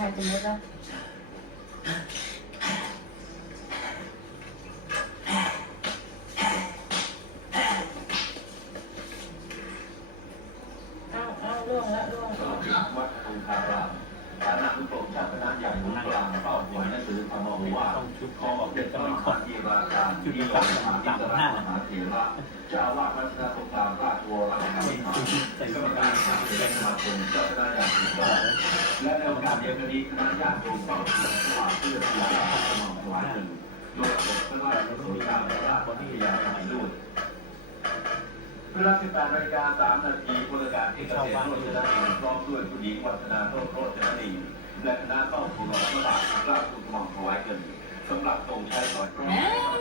ช่สมมติว่าเอาเอาล่วงละล่วง วัดองคารามฐานะผู้ปกเจ้าคณะใหญ่ของกลางเฝ้าหวยหนังสือทำนองว่า ต้องชุดขอเด็จพระมหาธีราชาที่มีองค์มหาธีราชมหาเถระจ้าอาวาสวัดพระสงฆ์ราชวรมหาวิหารกรรมการสามเป็นสมาคมเจ้าคณะใหญ่ของกลางและในโอกาสเดียวกันนี้คณะญาติโยมเฝ้าถวายเพื่อถวายพระสมองถวายหนึ่งโดยเสด็จพระราชสุริยาพระราชวิทยาสมัยรุ่นเวลา18นาฬิกา3นาทีพลอากาศเอกเกษตรโรจนสิงห์พร้อมด้วยผู้หญิงวัฒนาโรจน์โร จนนินและคณะต้องผู้รองพระบาทราชสุนทรถวายเงินสำหรับตรงใช้สอยพระ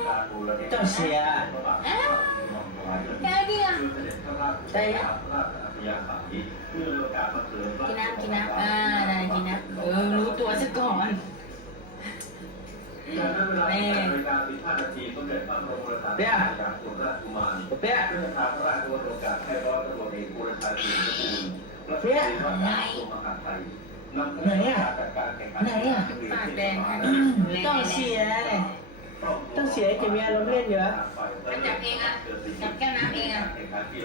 การบูระเจ้าเสียพระบาทราชสุนทรถวายเงินแค่เดียวคือเสด็จพระราชพระราชอัธยาศัยเพื่อโอกาสมาเสริมกินน้ำกินน้ำอ่าได้กินน้ำเออรู้ตัวซะก่อนกนั้นเวลา18นาฬิกา15นาทีสมเด็จพระบรมราชาธินาถจากสุราชกุมารเปี้ยเพื่อทางพระราชโอกาสให้ร้อยตำรวจเอกบุรชัย ศรีสกุลรัฐมนตรีว่าการกระทรวงมหาดไทยนำคณะกรรมการจัดการแข่งขันไหนอะปากแดงค่ะต้องเสียเลยต้องเสียจะมีอารมณ์เล่นอยู่เหรอจับเองอะจับแก้วน้ำเองอะ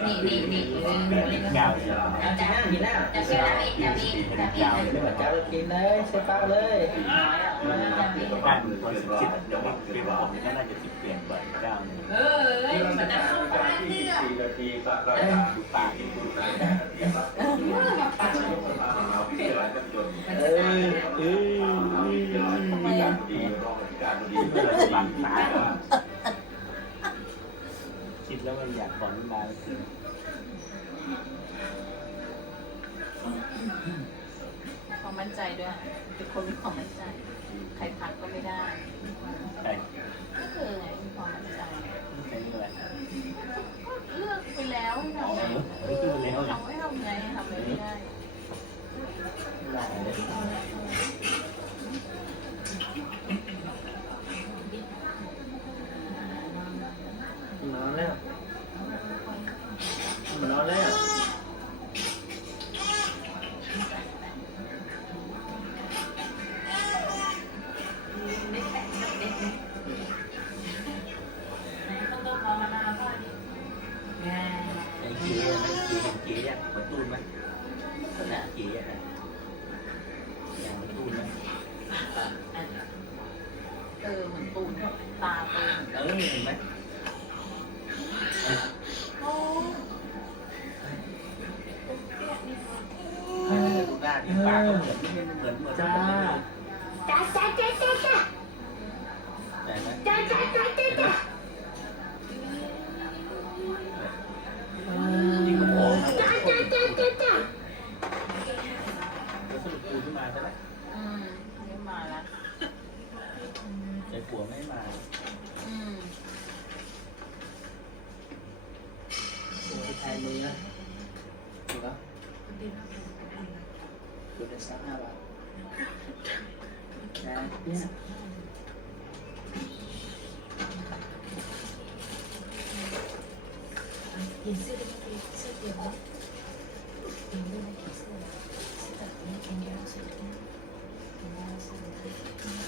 นี่นี่นี่เออเล่นยาวเอาจับนั่งกินแล้วจับแก้วน้ำเองจับเองจับเองยาวเลยว่าจะกินเลยใส่ปากเลยน้อยอะเออจับเองบ้านมันคนสิบสิบเดี๋ยวมันเปลี่ยนผมก็น่าจะสิบเปลี่ยนกว่าเจ้าหนึ่งเออเอ้ยมันจะเข้าบ้านเสื้อนาทีสักราชาดูปากที่ดูไหนนะครับเออมาปัดนายก คิดแล้วมันอยากขอน้ำลาความมั่นใจด้วยเป็นคนมีความมั่นใจ ใครทักก็ไม่ได้ใช่ก็คือไงมีความมั่นใจใช่นี่แหละเลือกไปแล้วทำไงทำไม่ทำไงทำไม่ได้ได้เลยนอนแล้ว เออเหมือนตูนตาตูนเออเห็นไหมดูหน้าที่ปากก็เหมือนเหมือนเหมือนเหมือนจ้าจ้าจ้าจ้าจ้าจ้าจ้าจ้าจ้าจ้า เสื้อเสื้อแบบนี้แขนยาวเสื้อนี้แขนย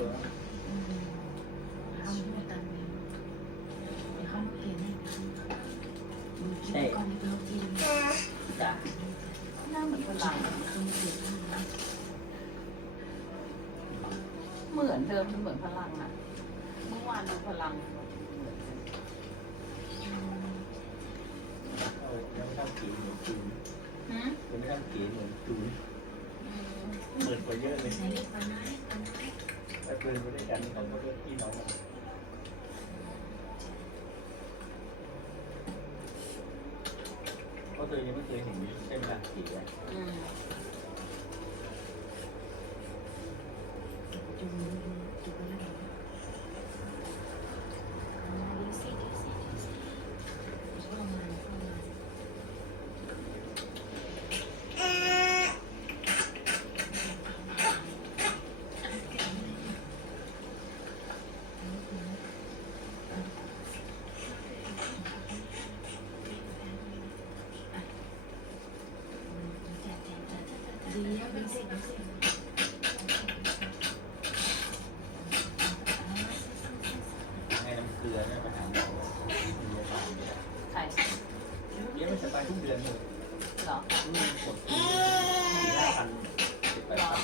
ยวเขามาเปลี่ยนให้ดูคลิปก่อนที่เรากินจ้ะหน้าเหมือนพลังต้องเปลี่ยนให้นะเหมือนเดิมมันเหมือนพลังอะเมื่อวานดูพลังเหมือนกันเอายังไม่ทำกีเหมือนตูนหืมยังไม่ทำกีเหมือนตูน เปิดกว่าเยอะเลยไปเรียกมานะเรียกมานะถ้าเดินไปด้วยกันเขาก็เพื่อนพี่น้องกันเพราะเธอยังไม่เคยเห็นเส้นทางกีอะอืม จุ่ม จุกอะไรดูสิดูสิดูสิเข้ามาเข้ามา ดีแล้วดูสิดูสิ ให้น้ำเกลือเนี่ยไปหาหมอโรงพยาบาลเนี่ยใครเลี้ยงไม่สบายทุกเดือนเลยเหรออืมกดปีสี่ห้าพันสิบแปดพัน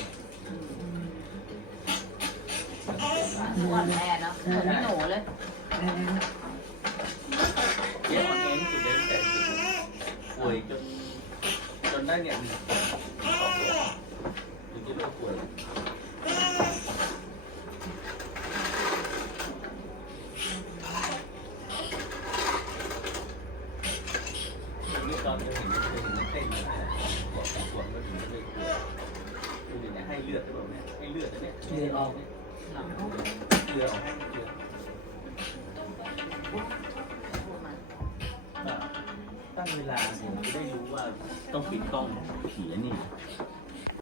อืมอ่อนแอเนาะเหมือนพี่หนูเลย เลี้ยงมาเองสุดเลยแต่เด็กป่วยจนจนได้เนี่ยหนึ่ง ตอนจะเห็นจะเห็นมันเต้นอยู่เนี่ยบอกแต่ส่วนก็ถึงเลยกลัวดูดิเนี่ยให้เลือดหรือเปล่าเนี่ยให้เลือดเนี่ยหรอเกเลือดออกเลือพูดมาตั้งเวลาผมจะได้รู้ว่าต้องปิดกล้องผีนี่